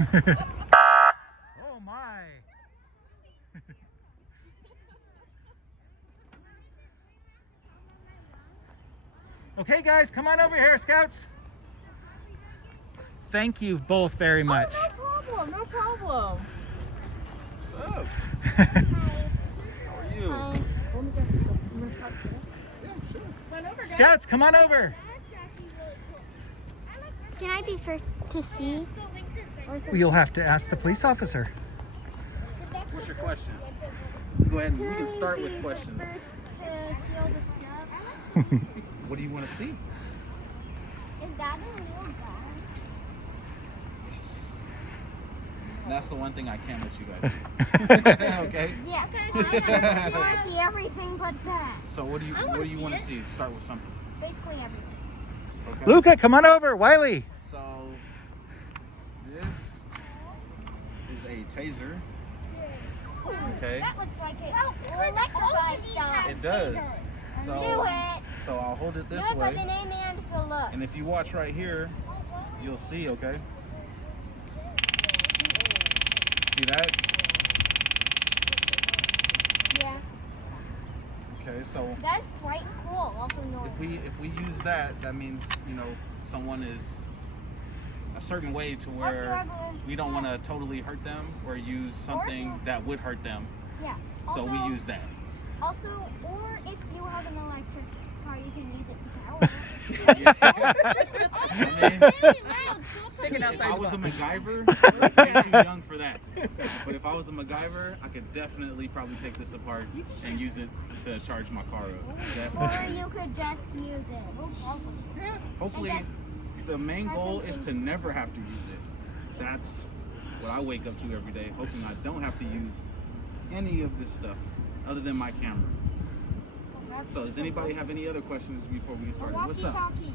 Oh my. Okay guys, come on over here, Scouts. Thank you both very much. Oh, no problem, no problem. What's up? Hi. How are you? Hi. Yeah, sure. Come on over, guys. Scouts, come on over. Can I be first to see? You'll have to ask the police officer. What's your question? Go ahead and we can start with questions. First to see all the stuff. What do you want to see? Is that a real guy? Yes. That's the one thing I can't let you guys see. Okay. Yeah. I want to see everything but that. So what do you want to see? Start with something. Basically everything. Okay. Luca, come on over. Wiley. So this is a taser. Okay. That looks like it. Electrified stuff. It does. I So knew it. so I'll hold it this Look way. at the name and the look. And if you watch right here, you'll see, okay? See that? Yeah. Okay, so That's quite cool. Also annoying. if we use that, that means, you know, someone is a certain way to where we don't want to totally hurt them or use something that would hurt them. Yeah. So we use that. Also, or if you have an electric car, you can use it to power. Thinking If outside I the was a box. MacGyver, I'm too young for that. But if I was a MacGyver, I could definitely probably take this apart and use it to charge my car up. Or Definitely. you could just use it. Hopefully, the main goal is to never have to use it. That's what I wake up to every day, hoping I don't have to use any of this stuff other than my camera. So does anybody have any other questions before we get started? What's up? How many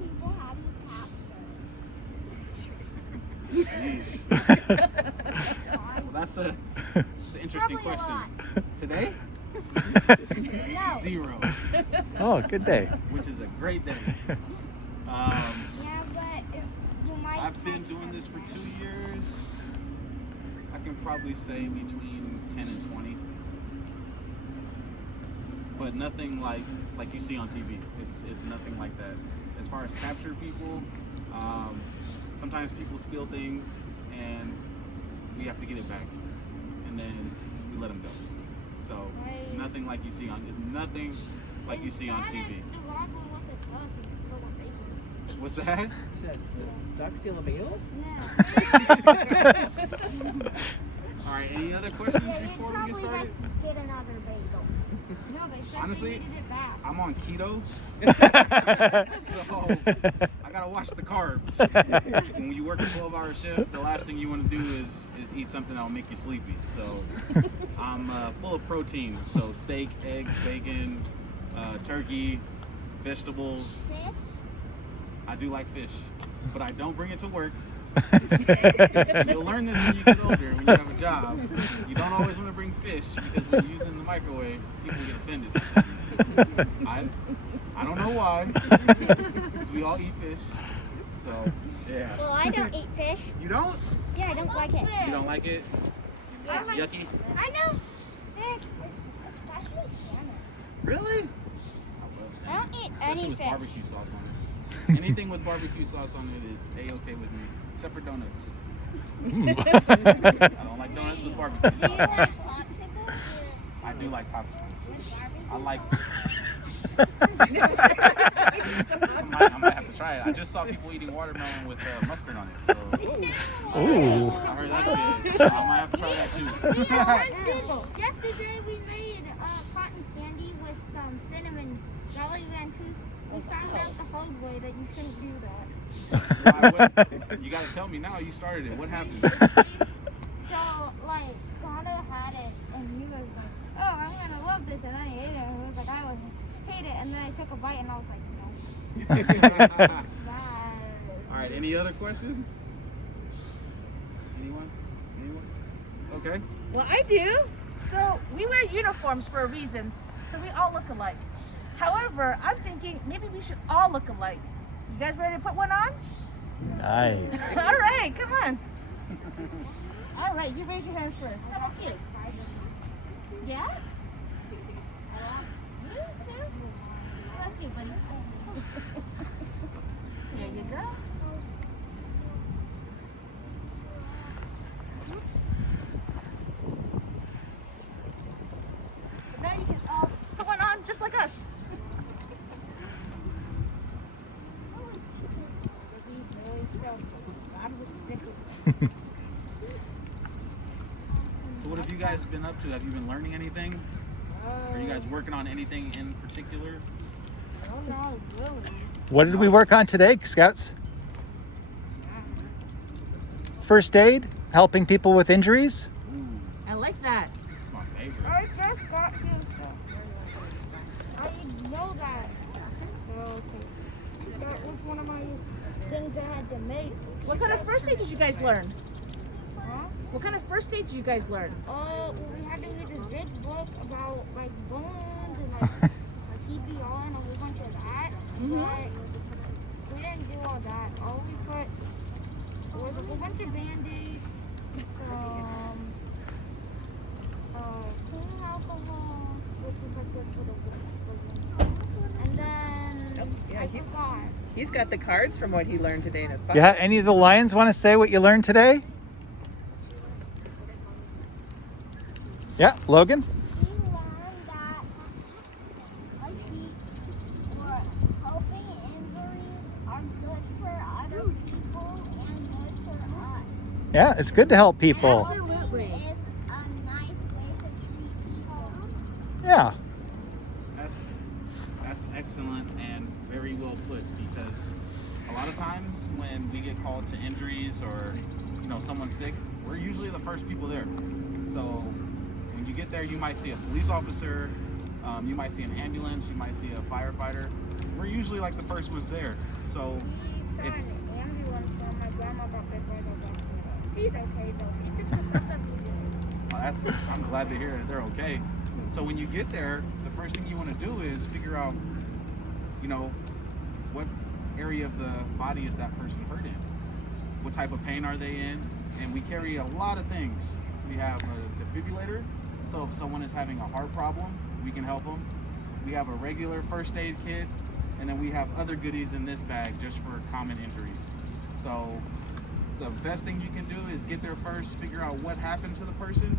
people have you captured? Jeez. Well, that's an interesting Probably a question. Today? No. 0, Oh, good day. which is a great day. Yeah, but you might. I've been doing this for 2 years. I can probably say between 10 and 20. But nothing like you see on TV. It's nothing like that. As far as capture people, sometimes people steal things and we have to get it back, and then we let them go. So nothing like you see on TV. What's that? You said the duck steal a bagel? Yeah. All right. Any other questions Yeah, you'd before we probably get started? just get another bagel. No, they said Honestly, they needed it back. I'm on keto, so I gotta watch the carbs. And when you work a 12-hour shift, the last thing you want to do is eat something that'll make you sleepy. So I'm full of protein. So steak, eggs, bacon, turkey, vegetables. Fish? I do like fish, but I don't bring it to work. You'll learn this when you get older, when you have a job. You don't always want to bring fish because when you use it in the microwave, people get offended for some reason. I don't know why, because we all eat fish. So, yeah. Well, I don't eat fish. You don't? Yeah, I don't like it. You don't like it? It's yucky? I know fish, especially salmon. Really? I love salmon. I don't eat Especially any with fish. barbecue sauce on it. Anything with barbecue sauce on it is A-okay with me, except for donuts. I don't like donuts with barbecue Do you like sauce. popsicles? I do like popsicles. I like. I might have to try it. I just saw people eating watermelon with mustard on it. So Ooh. I heard that's good. I might have to try that too. Yesterday we made cotton candy with some cinnamon jelly and tooth. We found out the hard way that you shouldn't do that. You gotta tell me now. You started it. What happened? So, like, Connor had it, and he was like, oh, I'm gonna love this, and I ate it, and he was like, I would hate it, and then I took a bite, and I was like, no. Bye. All right. Any other questions? Anyone? Okay. Well, I do. So we wear uniforms for a reason, so we all look alike. However, I'm thinking maybe we should all look alike. You guys ready to put one on? Nice. All right, come on. All right, you raise your hand first. How about you? Yeah? You too? How about you, buddy? There you go. So now you can all go on just like us. So what have you guys been up to? Have you been learning anything? Are you guys working on anything in particular? No, really. What did we work on today, Scouts? First aid, helping people with injuries. Ooh, I like that. that's my favorite. I just got you. I know that. Okay. That was one of my things I had to make. What kind of first aid did you guys learn? Huh? What kind of first aid did you guys learn? Well, we had to read this big book about like bones and like CPR and a whole bunch of that. But we didn't do all that. All we put was a whole bunch of band-aids, clean alcohol, which is like good for the wound. And then yeah, I forgot. He's got the cards from what he learned today in his pocket. Yeah, any of the Lions want to say what you learned today? Yeah, Logan? We learned that our feet for helping injuries are good for other people and good for us. Yeah, it's good to help people. Absolutely. It's a nice way to treat people. Yeah. That's excellent and very well put, because a lot of times when we get called to injuries or someone's sick, we're usually the first people there. So when you get there, you might see a police officer, you might see an ambulance, you might see a firefighter. We're usually like the first ones there. So it's He's okay though. I'm glad to hear that they're okay. So when you get there, the first thing you want to do is figure out, what area of the body is that person hurt in? What type of pain are they in? And we carry a lot of things. We have a defibrillator, so if someone is having a heart problem, we can help them. We have a regular first aid kit, and then we have other goodies in this bag just for common injuries. So the best thing you can do is get there first, figure out what happened to the person,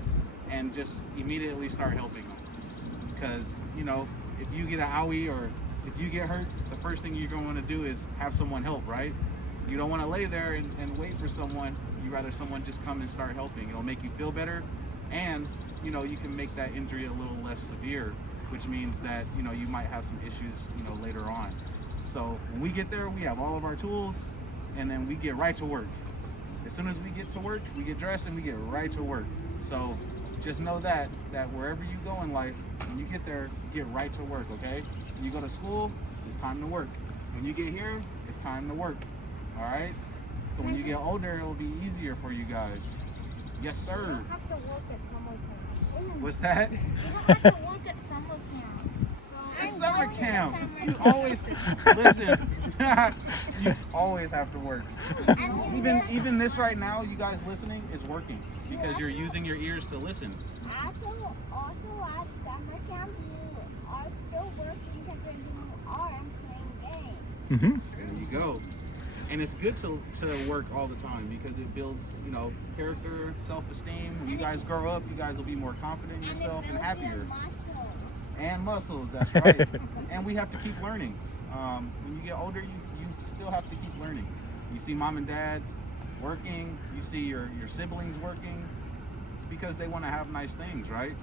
and just immediately start helping them. Because, if you get an owie or if you get hurt, the first thing you're going to want to do is have someone help, right? You don't want to lay there and wait for someone. You'd rather someone just come and start helping. It'll make you feel better, and, you can make that injury a little less severe, which means that, you might have some issues, later on. So when we get there, we have all of our tools, and then we get right to work. As soon as we get to work, we get dressed and we get right to work. So just know that wherever you go in life, when you get there, you get right to work, okay? When you go to school, it's time to work. When you get here, it's time to work, all right? So when you get older, it'll be easier for you guys. Yes, sir. You don't have to work at summer camp. What's that? You don't have to work at summer camp. It's I'm summer going to camp. summer You camp. always, listen, you always have to work. Even this right now, you guys listening, is working because you're using your ears to listen. Also at summer camp, you are still working because you're doing arms playing games. Mm-hmm. There you go. And it's good to work all the time because it builds, character, self-esteem. When you guys grow up, you guys will be more confident in yourself and happier. And muscles, that's right. And we have to keep learning. When you get older, you still have to keep learning. You see mom and dad working, you see your siblings working. It's because they want to have nice things, right?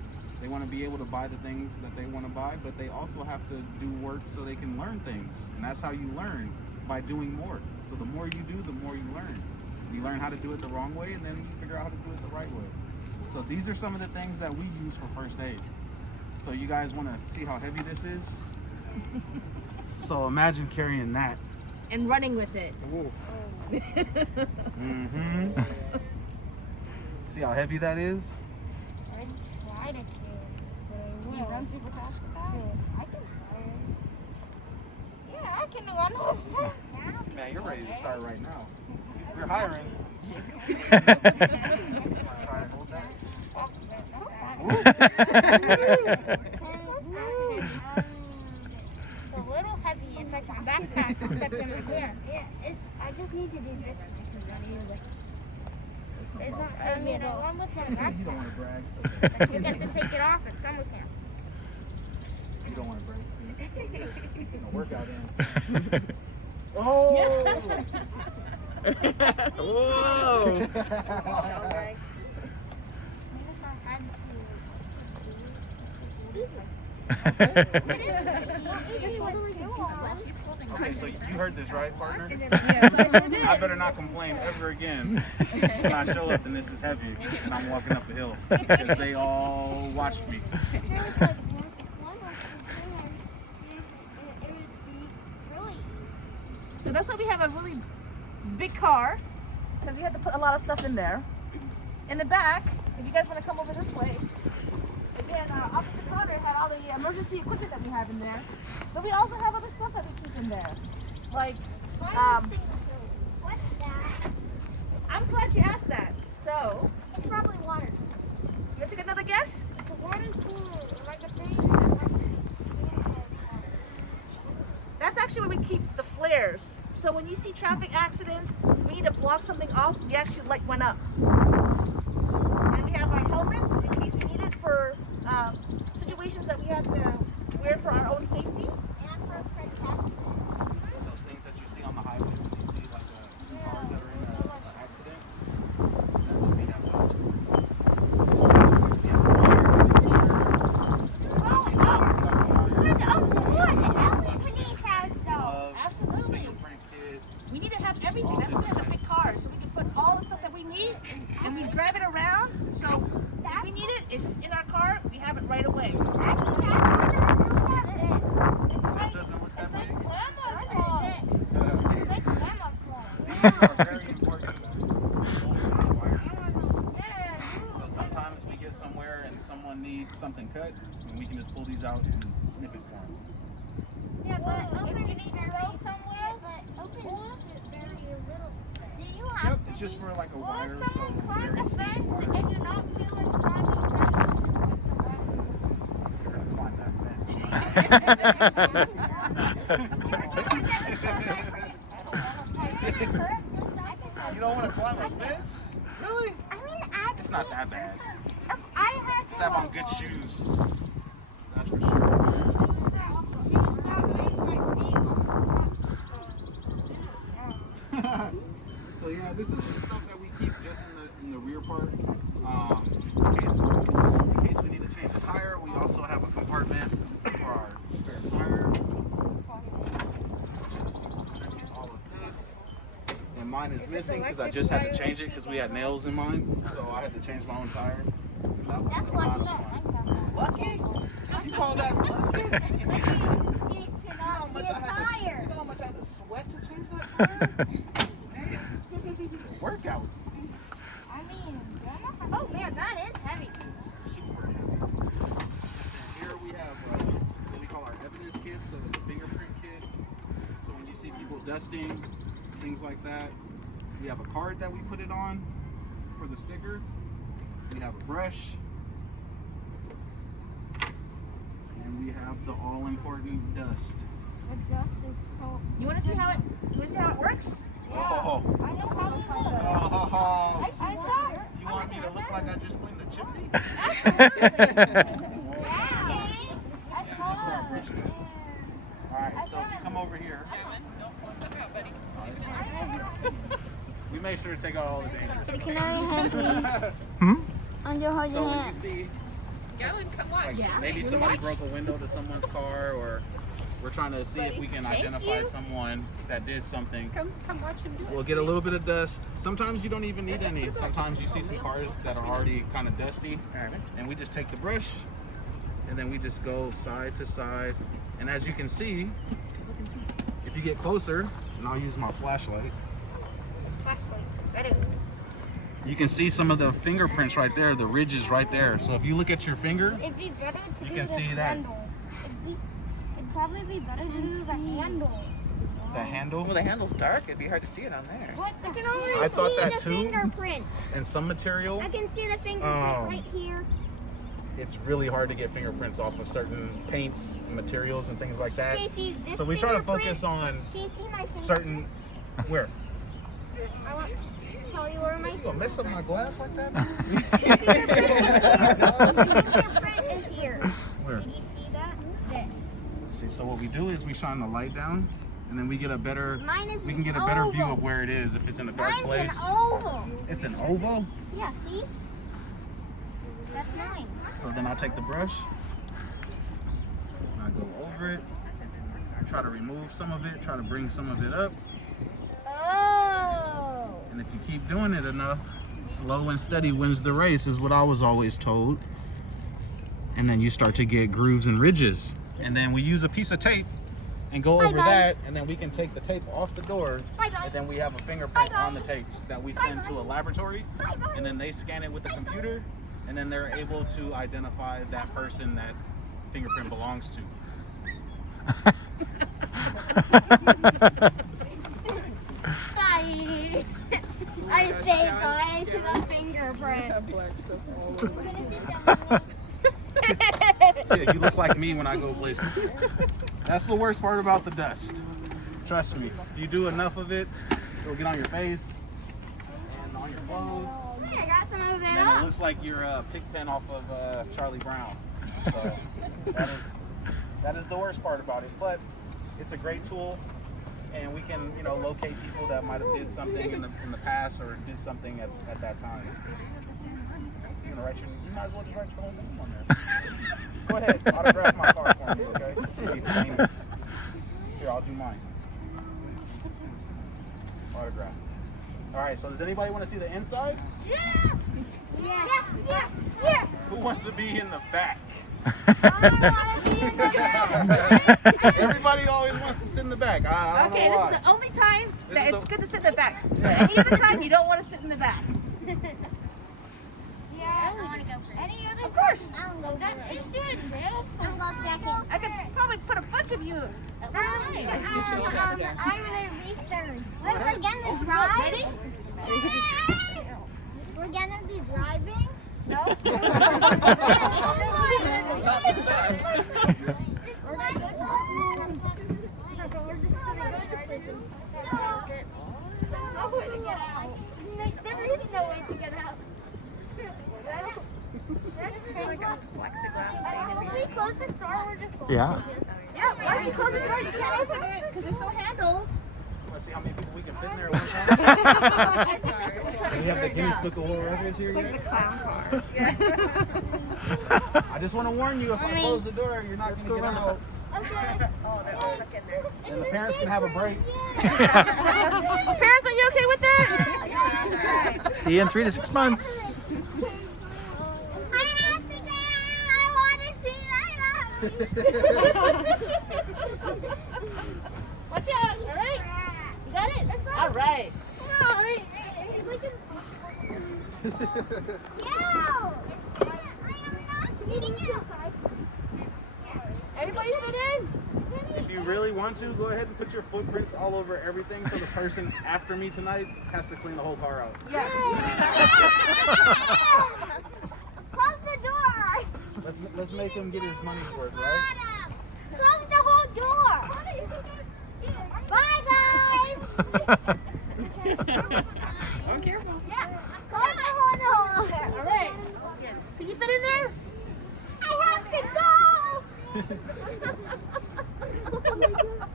They want to be able to buy the things that they want to buy, but they also have to do work so they can learn things. And that's how you learn, by doing more. So the more you do, the more you learn. You learn how to do it the wrong way, and then you figure out how to do it the right way. So these are some of the things that we use for first aid. So you guys want to see how heavy this is? So imagine carrying that. And running with it. Mm-hmm. See how heavy that is? I tried to do, but I will. You run super fast with that? I can try. Yeah, I can run over. Man, you're ready to start right now. you're hiring. It's a little heavy. It's like my backpack, except in my hand. Yeah, I just need to do this. It's not heavy at all. I'm with my You backpack. don't want to brag. You get to take it off at summer camp. You don't want to brag. See? Getting a workout in. Oh! Whoa! Okay, so you heard this, right, partner? Yes, I sure did. I better not complain ever again when I show up and this is heavy and I'm walking up the hill because they all watched me. So that's why we have a really big car, because we had to put a lot of stuff in there. In the back, if you guys want to come over this way, again, Officer Connor had all the emergency equipment that we have in there, but we also have other stuff that we keep in there. Like, What's that? I'm glad you asked that. So, It's probably water. you want to take another guess? It's a water cooler, like a thing. That's actually where we keep the flares. So when you see traffic accidents, we need to block something off, we actually light one up. And we have our helmets in case we need it for situations that we have to wear for our own safety. And for protection. Those things that you see on the highway when you see like two cars that are in an accident. That's what we have those for. Absolutely. Fingerprint kit. We need to have everything. That's why we have a big car, so we can put all the stuff that we need and we drive it around. So if we need it, it's just in our car. We have it right away. This doesn't look that big. It's These are very important. So sometimes we get somewhere and someone needs something cut, and we can just pull these out and snip it for them. Yeah, but open is very somewhere, but open is very little. Do you have Yep, it's just for like a Or wire, if so someone climbs very the small fence wire. and you're not feeling climbing You're gonna climb that fence. You don't want to climb a fence? Really? I mean, It's not that bad. If I had Just have on good shoes. That's for sure. So yeah, this is the stuff that we keep just in the rear part. In case we need to change a tire, we also have a compartment for our spare tire. All of this. And mine is missing because I just had to change it because we had nails in mine. So I had to change my own tire. That was That's a lot of lucky. fun. Lucky? You call that lucky? To not see a tire. You know how much I had to sweat to change that tire? Man, workout. I mean, oh man, that is heavy. It's super heavy. And then here we have what we call our evidence kit. So it's a fingerprint kit. So when you see people dusting, things like that, we have a card that we put it on for the sticker. We have a brush. And we have the all-important dust. The dust is so. You want to see how it? You want to see how it works? Oh. I know how it looks. Oh. I saw it. You want me to look like I just cleaned a chimney? Wow. I saw it. Alright, so if you come over here. We make sure to take out all the dangerous stuff. Can I have me? On your hold So your when you hand. see like maybe somebody broke a window to someone's car, or we're trying to see if we can identify someone that did something. Come watch him do it. We'll get a little bit of dust. Sometimes you don't even need any. Sometimes you see some cars that are already kind of dusty, and we just take the brush and then we just go side to side. And as you can see, if you get closer, and I'll use my flashlight, you can see some of the fingerprints right there, the ridges right there. So if you look at your finger, It'd be better to you do can the see that. handle. It'd probably be better to do the handle. the handle. Well, the handle's dark. It'd be hard to see it on there. What? I can only I thought see that the too. fingerprint. And some material, I can see the fingerprint right here. it's really hard to get fingerprints off of certain paints and materials and things like that. Casey, this So we try to fingerprint- focus on Can you see my fingerprint? certain. Where? I want to tell you where my You gonna mess up my glass like that? fingerprint is here. Where? Did you see that? There. See, so what we do is we shine the light down, and then we get a better. Mine is We can an get a better view oval. of where it is if it's in a dark Mine's place. an oval. It's an oval. Yeah, see? That's mine. So then I'll take the brush, and I go over it, try to remove some of it, try to bring some of it up, Oh. and if you keep doing it enough, slow and steady wins the race is what I was always told. And then you start to get grooves and ridges. And then we use a piece of tape and go over Bye, guys. that, and then we can take the tape off the door, Bye, guys. and then we have a fingerprint Bye, guys. on the tape that we send to a laboratory, and then they scan it with the computer, and then they're able to identify that person that fingerprint belongs to. Bye. I say bye to the fingerprint. Yeah, you look like me when I go places. That's the worst part about the dust. Trust me. If you do enough of it, it'll get on your face and on your clothes. Hey, I got some of And it then it up. looks like you're a pig pen off of Charlie Brown. So that is the worst part about it. But it's a great tool, and we can locate people that might have did something in the past or did something at that time. You're gonna write you might as well just write your whole name on there. Go ahead, autograph my card for me, okay? Be famous. Here, I'll do mine. Autograph. All right. So does anybody want to see the inside? Yeah. Who wants to be in the back? I want to be in the back. Everybody always wants to sit in the back. I don't Okay, know this why. is the only time This that is it's the- good to sit in the back. Any other time, you don't want to sit in the back. Yeah, I want to go first. Any other? Of course. I'll go first. Let's do it, Bill. I'll go second. I could probably put a bunch of you. I'm gonna be third. We're gonna drive. Ready? We're gonna be driving. No. There is no way to get out. Will we close the door? We're just going. Yeah. Yeah, why don't you close the door? You can't open it because there's no handles. Let's see how many people we can fit in there at one time. We have the Guinness Book of World Records here yet? I just want to warn you, if I close the door, you're not going to get out. Okay. And the parents can have a break. Parents, are you okay with that? See you in 3 to 6 months. I have to go. I want to see that. Watch out, all right? You got it? All right. Everybody sit in? If you really want to, go ahead and put your footprints all over everything so the person after me tonight has to clean the whole car out. Yes. Close the door. Let's make him get his money's worth, right? Close the whole door. Bye, guys. I'm careful. Yeah. Close the whole door. All right. Can you fit in there? I have to go.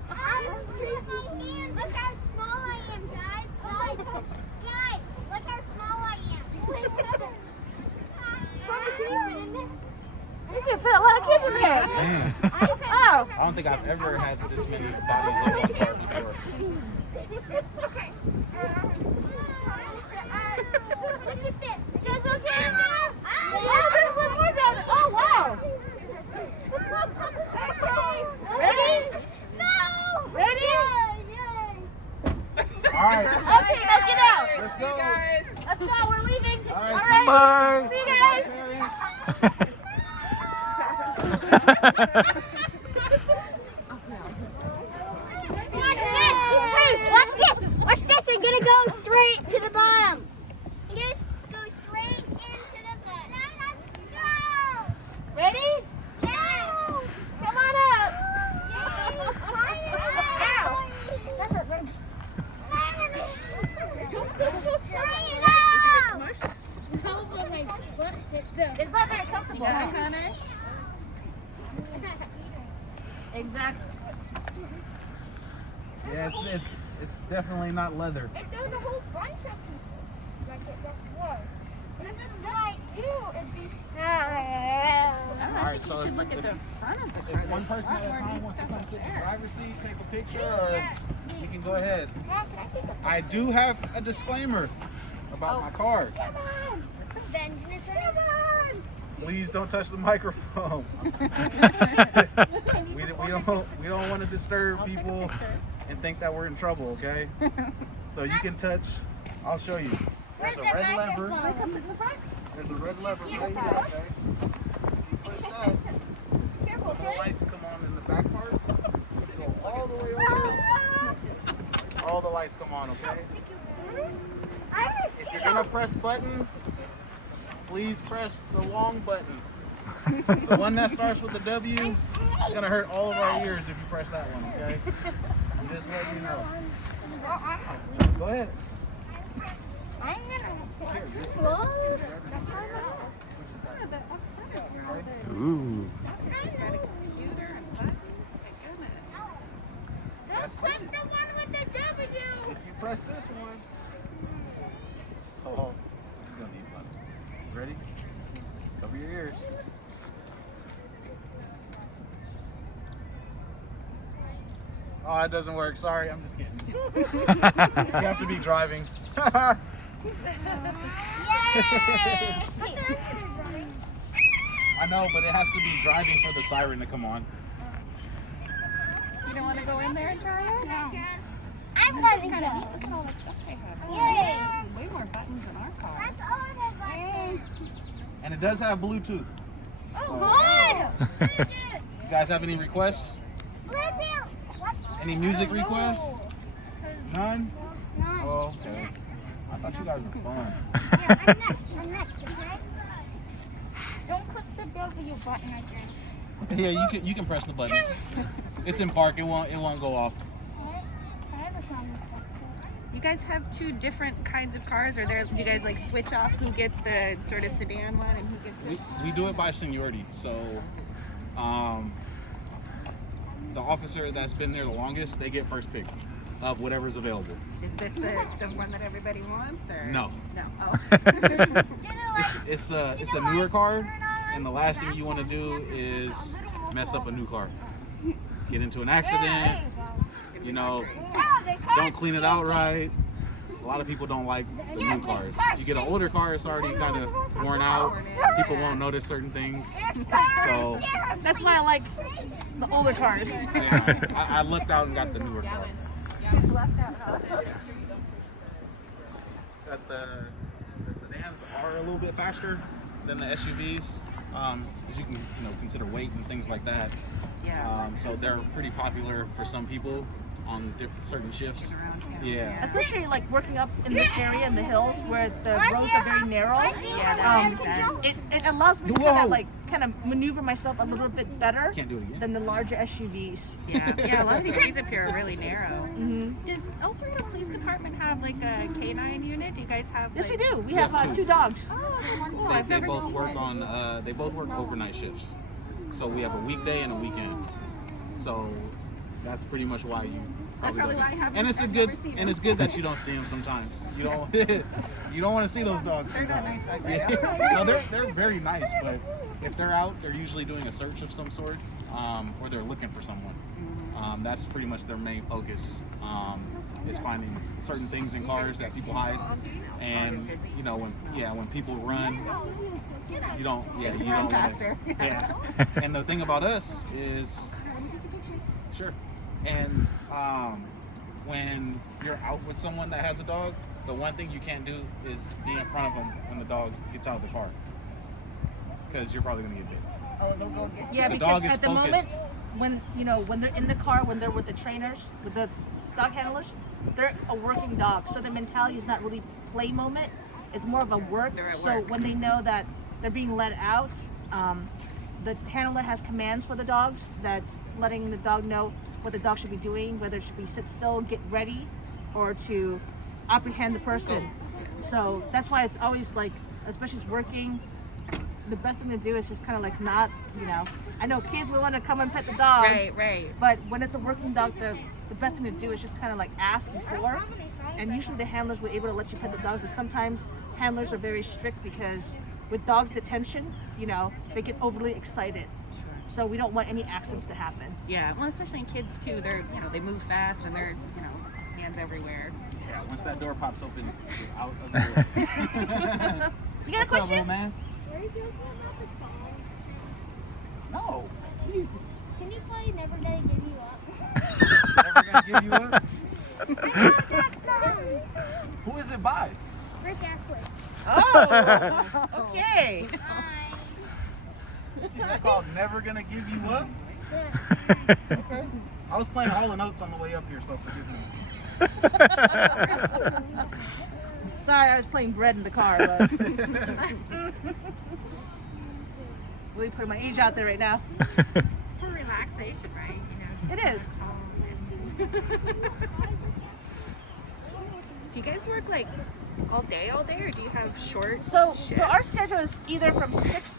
I'm squeezing hands. Look how small I am, guys. Guys, look how small I am. Can you fit in there? You can fit a lot of kids in here. Man, Oh. I don't think I've ever had this many bodies in one car before. Look at this. You guys okay? Oh, there's one more down. Oh, wow. Ready? No. Ready? All right, Okay, now get out. let's go. Let's go. We're leaving. All All right, right. Bye. See you guys. Watch this. Yeah, it's definitely not leather. If there was a whole bunch of people, like that was. If it was like you, it'd be. All right, so if look at the front of the car. if one person at a time wants to come sit in the driver's seat, take a picture, or you can go ahead. Mom, can I take a I do have a disclaimer about my car. Come on! Benjamin, come on! Please don't touch the microphone. we don't want to disturb people and think that we're in trouble, okay? So you can touch. I'll show you. There's a red lever. There's a red lever right here, okay? You push that. Careful, Some of the okay? lights come on in the back part. Go all the way over. All the lights come on, okay? If you're gonna press buttons, please press the wrong button. The one that starts with the W, it's gonna hurt all of our ears if you press that one, okay? I'm just letting you know. Go ahead. I'm gonna. Ooh. That's Press it. the one with the W. If you press this one, oh, this is gonna be fun. Ready? Cover your ears. Oh, it doesn't work. Sorry, I'm just kidding. You have to be driving. Yay! I know, but it has to be driving for the siren to come on. You don't want to go in there and try it? No. I'm gonna go. Look at all the stuff they have. Yay! Way more buttons than our car. That's all the buttons. And it does have Bluetooth. Oh, good! You guys have any requests? Bluetooth! Any music requests? None? None. Oh, okay. I thought you guys were fun. I'm next, okay? Don't click the W button again. Yeah, you can press the buttons. It's in park. It won't go off. I have a sound effect. You guys have two different kinds of cars, or do you guys like switch off who gets the sort of sedan one and who gets We do it by seniority. So, the officer that's been there the longest, they get first pick of whatever's available. Is this the one that everybody wants, or No. No. Oh. It's a newer car, and the last thing you want to do is mess up a new car. Get into an accident. You know, don't clean it out right. A lot of people don't like the new cars. You get an older car, it's already kind of worn out. People won't notice certain things. So That's why I like the older cars. yeah, I lucked out and got the newer car. That the sedans are a little bit faster than the SUVs, as you can consider weight and things like that. Yeah. So they're pretty popular for some people on certain shifts. Yeah. Especially like working up in this area in the hills where the roads are very narrow. Yeah, that makes sense. It allows me to Whoa. kind of maneuver myself a little bit better Can't do it again. than the larger SUVs. Yeah, a lot of these streets up here are really narrow. Mm-hmm. Does El Cerrito Police Department have like a canine unit? Do you guys have? Yes, we like... do. We We have have two dogs. Oh, that's cool. They, I've they never both seen work it. on they both work overnight shifts. So we have a weekday and a weekend. So that's pretty much why you. That's probably don't why I see- haven't- And it's I've a good never seen and it's good that you don't see them sometimes. You don't you don't want to see those dogs They're not sometimes. nice dogs, I know. No, they're very nice, but if they're out, they're usually doing a search of some sort, or they're looking for someone. That's pretty much their main focus. Is finding certain things in cars that people hide, and when people run, you don't Run wanna- faster. yeah. And the thing about us is, sure, and when you're out with someone that has a dog, the one thing you can't do is be in front of them when the dog gets out of the car, because you're probably gonna get bit. Oh, they'll go get you. Yeah, The because dog is at the focused. moment when they're in the car, when they're with the trainers, with the dog handlers, they're a working dog. So the mentality is not really play moment. It's more of a work. They're at So work. when they know that they're being let out, the handler has commands for the dogs that's letting the dog know what the dog should be doing, whether it should be sit still, get ready, or to apprehend the person. So that's why it's always like, especially it's working, the best thing to do is just kind of like not, I know kids will want to come and pet the dogs. Right. But when it's a working dog, the best thing to do is just kind of like ask before. And usually the handlers will be able to let you pet the dogs, but sometimes handlers are very strict because with dogs' detention, they get overly excited. So we don't want any accidents to happen. Yeah, well, especially in kids too. They're, they move fast and they're, hands everywhere. Yeah, once that door pops open, you're out of the way. You got a What's up, question? little man? Are you joking about the song? No. Can you play Never Gonna Give You Up? Never gonna give you up. That song. Who is it by? Rick Astley. Oh, okay. It's called Never Gonna Give You Up. Yeah. Okay. I was playing Hall & Oates on the way up here, so forgive me. Sorry, I was playing bread in the car, but really putting my age out there right now. For relaxation, right? It is. Do you guys work like all day, or do you have short? So shifts? our schedule is either from 6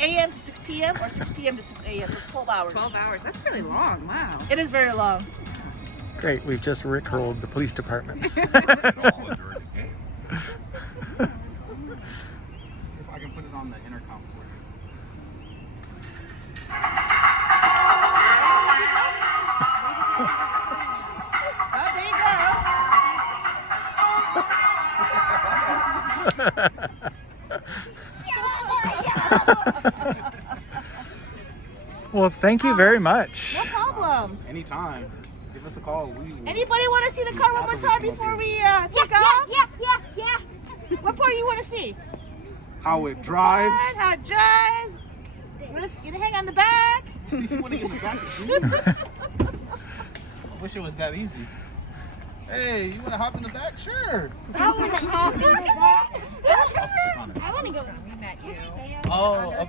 a.m. to 6 p.m. or 6 p.m. to 6 a.m. It's 12 hours. 12 hours. That's really long. Wow. It is very long. Great, we've just rickrolled the police department. See if I can put it on the intercom for you. Oh, there you go. Well, thank you very much. No problem. Anytime. Give us a call. Anybody want to see the car one more time before we take off? Yeah. What part do you want to see? How it drives. How it drives. You want to hang on the back? You want to get in the back of I wish it was that easy. Hey, you want to hop in the back? Sure. I want to hop in the back. Officer Connor. I want to go. We met you. Oh,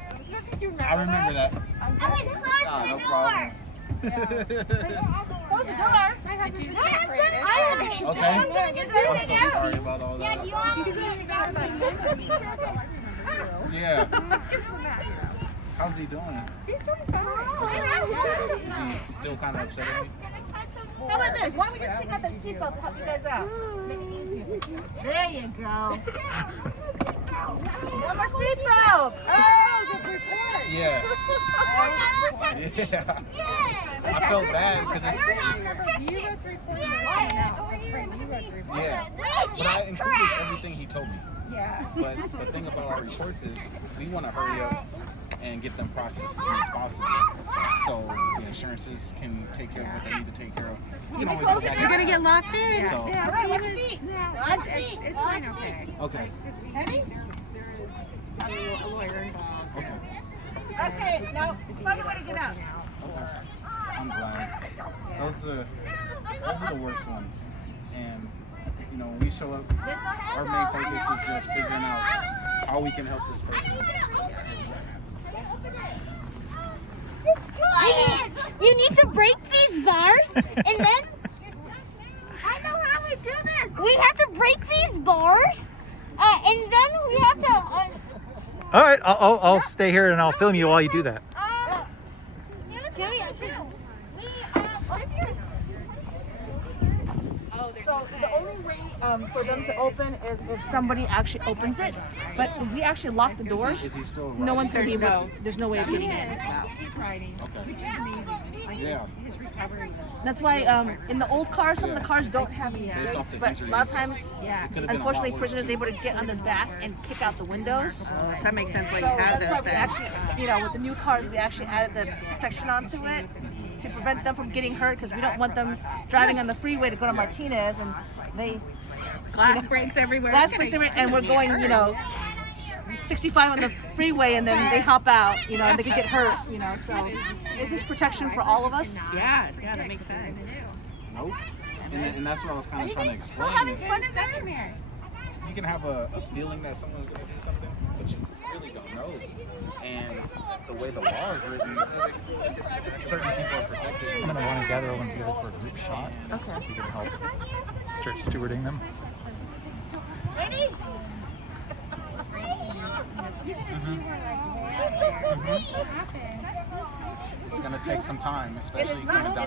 I remember that. I want to close Nah, the no door. problem. Close the door. Okay. I'm so sorry about all Yeah, that. do you want to see it? Yeah. How's he doing? Is he still kind of upset at me? How about this? Why don't we just take out that seatbelt to help you guys out? Make it easier. There you go. No more seatbelts. Oh, Yeah. Yeah. I felt bad because it's. Yeah. But I included everything he told me. yeah. But the thing about our reports is we want to hurry up and get them processed as soon as possible, so the insurances can take care of what they need to take care of. We can always go back. You're gonna get locked in. So, All right, watch your feet. Watch your feet. It's fine. Okay. okay. Ready? A lawyer involved. Okay. Okay, now find a way to get out. Okay. I'm glad. Those are the worst ones. And when we show up, There's no our main focus is just figuring out how we can help this person. You need to break these bars, and then I know how we do this. We have to break these bars, and then we have to. All right, I'll stay here and I'll film you while you do that. So the only way for them to open is if somebody actually opens it. But if we actually lock the doors, Is he still no one's gonna be There's able. There's no way of getting in. He's riding. Okay. Yeah. His recovery. That's why in the old cars, some of the cars don't have these Based off gates, the but a lot of injuries, times, Yeah. It could have been a unfortunately, lot worse. prisoners are able to get on their back and kick out the windows. So that makes sense why So you have that's why this we then. actually, with the new cars, we actually added the protection onto it to prevent them from getting hurt because we don't want them driving on the freeway to go to Martinez and they Glass breaks everywhere. glass It's breaks gonna- everywhere and we're going, 65 on the freeway and then they hop out, and they could get hurt, So this is protection for all of us. Yeah, that makes sense. Nope. And that's what I was kind of trying to explain. Is you can have a feeling that someone's going to do something, but you really don't know. And the way the law is written, certain people are protected. I'm gonna want to gather everyone together for a group shot. Okay. So if you can help start stewarding them. Ready? What happened? It's going to take some time, especially coming down.